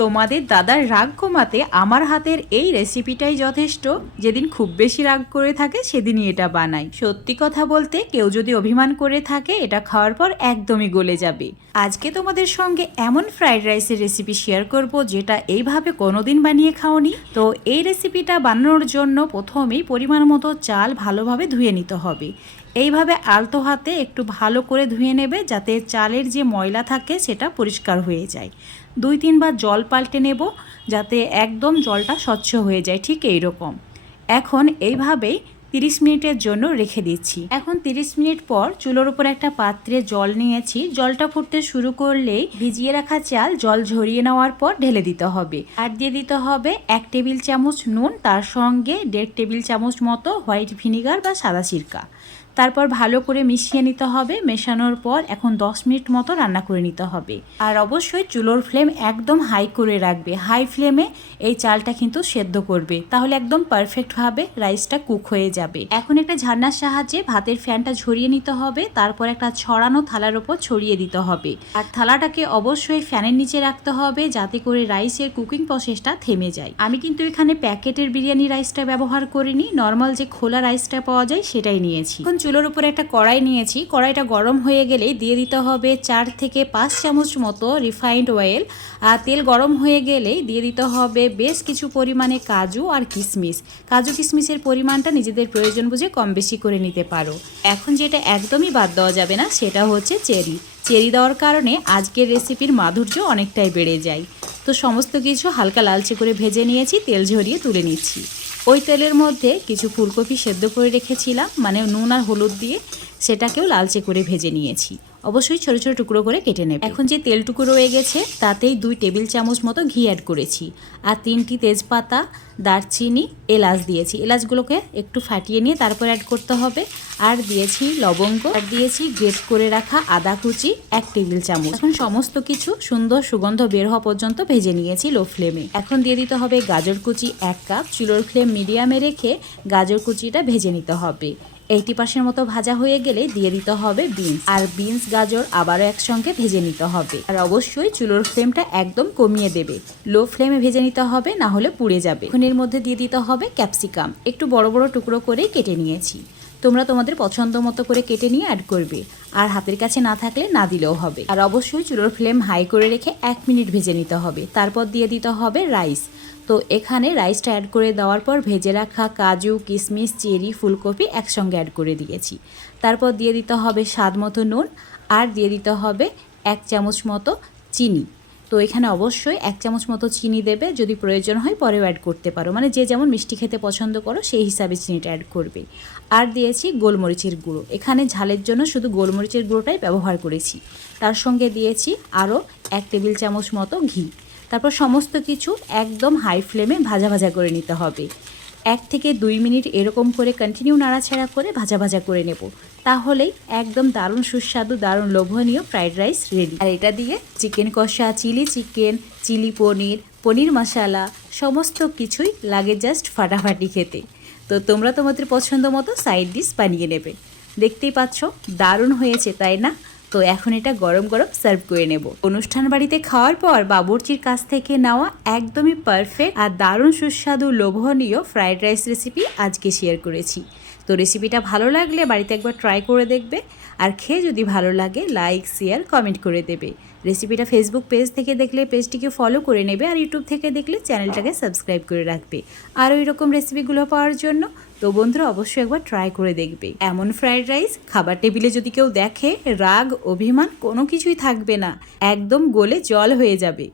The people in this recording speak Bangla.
তোমাদের দাদার রাগ কমাতে আমার হাতের এই রেসিপিটাই যথেষ্ট। যেদিন খুব বেশি রাগ করে থাকে সেদিনই এটা বানাই। সত্যি কথা বলতে কেউ যদি অভিমান করে থাকে এটা খাওয়ার পর একদমই গলে যাবে। আজকে তোমাদের সঙ্গে এমন ফ্রাইড রাইসের রেসিপি শেয়ার করব যেটা এইভাবে কোনোদিন বানিয়ে খাওনি। তো এই রেসিপিটা বানানোর জন্য প্রথমেই পরিমাণ মতো চাল ভালোভাবে ধুয়ে নিতে হবে। এইভাবে আলতো হাতে একটু ভালো করে ধুয়ে নেবে যাতে চালের যে ময়লা থাকে সেটা পরিষ্কার হয়ে যায়। 2-3 বার জল পাল্টে নেব যাতে একদম জলটা স্বচ্ছ হয়ে যায়, ঠিক এই রকম। এখন এইভাবেই 30 মিনিটের জন্য রেখে দিচ্ছি। এখন 30 মিনিট পর চুলোর উপর একটা পাত্রে জল নিয়েছি। জলটা ফুটতে শুরু করলেই ভিজিয়ে রাখা চাল জল ঝরিয়ে নেওয়ার পর ঢেলে দিতে হবে। আর দিয়ে দিতে হবে 1 টেবিল চামচ নুন, তার সঙ্গে 1.5 টেবিল চামচ মতো হোয়াইট ভিনিগার বা সাদা সিরকা। তারপর ভালো করে মিশিয়ে নিতে হবে। মেশানোর পর এখন 10 মিনিট মতো রান্না করে নিতে হবে। আর অবশ্যই চুলোর ফ্লেম একদম হাই করে রাখবে। হাই ফ্লেমে এই চালটা কিন্তু সেদ্ধ করবে, তাহলে একদম পারফেক্টভাবে রাইসটা কুক হয়ে যাবে। এখন একটা ঝান্নার সাহায্যে ভাতের ফ্যানটা ঝরিয়ে নিতে হবে। তারপর একটা ছড়ানো থালার উপর ছড়িয়ে দিতে হবে। আর থালাটাকে অবশ্যই ফ্যানের নিচে রাখতে হবে যাতে করে রাইসের কুকিং প্রসেসটা থেমে যায়। আমি কিন্তু এখানে প্যাকেটের বিরিয়ানি রাইসটা ব্যবহার করিনি, নর্মাল যে খোলা রাইসটা পাওয়া যায় সেটাই নিয়েছি। চুলোর উপরে একটা কড়াই নিয়েছি। কড়াইটা গরম হয়ে গেলেই দিয়ে দিতে হবে 4 থেকে 5 চামচ মতো রিফাইন্ড অয়েল। আর তেল গরম হয়ে গেলেই দিয়ে দিতে হবে বেশ কিছু পরিমাণে কাজু আর কিশমিশ। কাজু কিশমিশের পরিমাণটা নিজেদের প্রয়োজন বুঝে কম বেশি করে নিতে পারো। এখন যেটা একদমই বাদ দেওয়া যাবে না সেটা হচ্ছে চেরি। চেরি দেওয়ার কারণে আজকের রেসিপির মাধুর্য অনেকটাই বেড়ে যায়। তো সমস্ত কিছু হালকা লালচে করে ভেজে নিয়েছি, তেল ঝরিয়ে তুলে নিচ্ছি। ওই তেলের মধ্যে কিছু ফুলকপি সেদ্ধ করে রেখেছিলাম, মানে নুন আর হলুদ দিয়ে, সেটাকেও লালচে করে ভেজে নিয়েছি। অবশ্যই ছোটো ছোটো টুকরো করে কেটে নেবে। এখন যে তেলটুকু রয়ে গেছে তাতেই 2 টেবিল চামচ মতো ঘি অ্যাড করেছি। আর 3টি তেজপাতা, দারচিনি, এলাচ দিয়েছি। এলাচগুলোকে একটু ফাটিয়ে নিয়ে তারপর অ্যাড করতে হবে। আর দিয়েছি লবঙ্গ, আর দিয়েছি গ্রেট করে রাখা আদা কুচি 1 টেবিল চামচ। এখন সমস্ত কিছু সুন্দর সুগন্ধ বের হওয়া পর্যন্ত ভেজে নিয়েছি লো ফ্লেমে। এখন দিয়ে দিতে হবে গাজর কুচি 1 কাপ। চুলোর ফ্লেম মিডিয়ামে রেখে গাজর কুচিটা ভেজে নিতে হবে। 80% মতো ভাজা হয়ে গেলে দিয়ে দিতে হবে বিনস। আর বিনস গাজর আবারও একসঙ্গে ভেজে নিতে হবে। আর অবশ্যই চুলোর ফ্লেমটা একদম কমিয়ে দেবে, লো ফ্লেমে ভেজে নিতে হবে, না হলে পুড়ে যাবে। এখন এর মধ্যে দিয়ে দিতে হবে ক্যাপসিকাম। একটু বড় বড় টুকরো করে কেটে নিয়েছি। তোমরা তোমাদের পছন্দ মতো করে কেটে নিয়ে অ্যাড করবে। আর হাতের কাছে না থাকলে না দিলেও হবে। আর অবশ্যই চুলোর ফ্লেম হাই করে রেখে 1 মিনিট ভেজে নিতে হবে। তারপর দিয়ে দিতে হবে রাইস। তো এখানে রাইসটা অ্যাড করে দেওয়ার পর ভেজে রাখা কাজু, কিশমিশ, চেরি, ফুলকপি একসঙ্গে অ্যাড করে দিয়েছি। তারপর দিয়ে দিতে হবে স্বাদ মতো নুন। আর দিয়ে দিতে হবে 1 চামচ মতো চিনি। তো এখানে অবশ্যই 1 চামচ মতো চিনি দেবে, যদি প্রয়োজন হয় পরেও অ্যাড করতে পারো, মানে যে যেমন মিষ্টি খেতে পছন্দ করো সেই হিসাবে চিনিটা অ্যাড করবে। আর দিয়েছি গোলমরিচের গুঁড়ো। এখানে ঝালের জন্য শুধু গোলমরিচের গুঁড়োটাই ব্যবহার করেছি। তার সঙ্গে দিয়েছি আরও 1 টেবিল চামচ মতো ঘি। তারপর সমস্ত কিছু একদম হাই ফ্লেমে ভাজা ভাজা করে নিতে হবে। 1 থেকে 2 মিনিট এরকম করে কন্টিনিউ নাড়াচাড়া করে ভাজা ভাজা করে নেব। তাহলেই একদম দারুণ সুস্বাদু, দারুণ লোভনীয় ফ্রাইড রাইস রেডি। আর এটা দিয়ে চিকেন কষা, চিলি চিকেন, চিলি পনির, পনির মশালা সমস্ত কিছুই লাগে জাস্ট ফাটাফাটি খেতে। তো তোমরা তোমাদের পছন্দ মতো সাইড ডিশ বানিয়ে নেবে। দেখতেই পাচ্ছ দারুণ হয়েছে, তাই না? তো এখন এটা গরম গরম সার্ভ করে নেব। অনুষ্ঠান বাড়িতে খাওয়ার পর বাবুর্চির কাছ থেকে নেওয়া একদমই পারফেক্ট আর দারুণ সুস্বাদু লোভনীয় ফ্রাইড রাইস রেসিপি আজকে শেয়ার করেছি। তো রেসিপিটা ভালো লাগলে বাড়িতে একবার ট্রাই করে দেখবে। আর খেয়ে যদি ভালো লাগে লাইক, শেয়ার, কমেন্ট করে দেবে। রেসিপিটা ফেসবুক পেজ থেকে দেখলে পেজটিকে ফলো করে নেবে। আর ইউটিউব থেকে দেখলে চ্যানেলটাকে সাবস্ক্রাইব করে রাখবে আরও এরকম রেসিপিগুলো পাওয়ার জন্য। তো বন্ধুরা অবশ্যই একবার ট্রাই করে দেখবে। এমন ফ্রাইড রাইস খাবার টেবিলে যদি কেউ দেখে, রাগ, অভিমান কোনো কিছুই থাকবে না, একদম গলে জল হয়ে যাবে।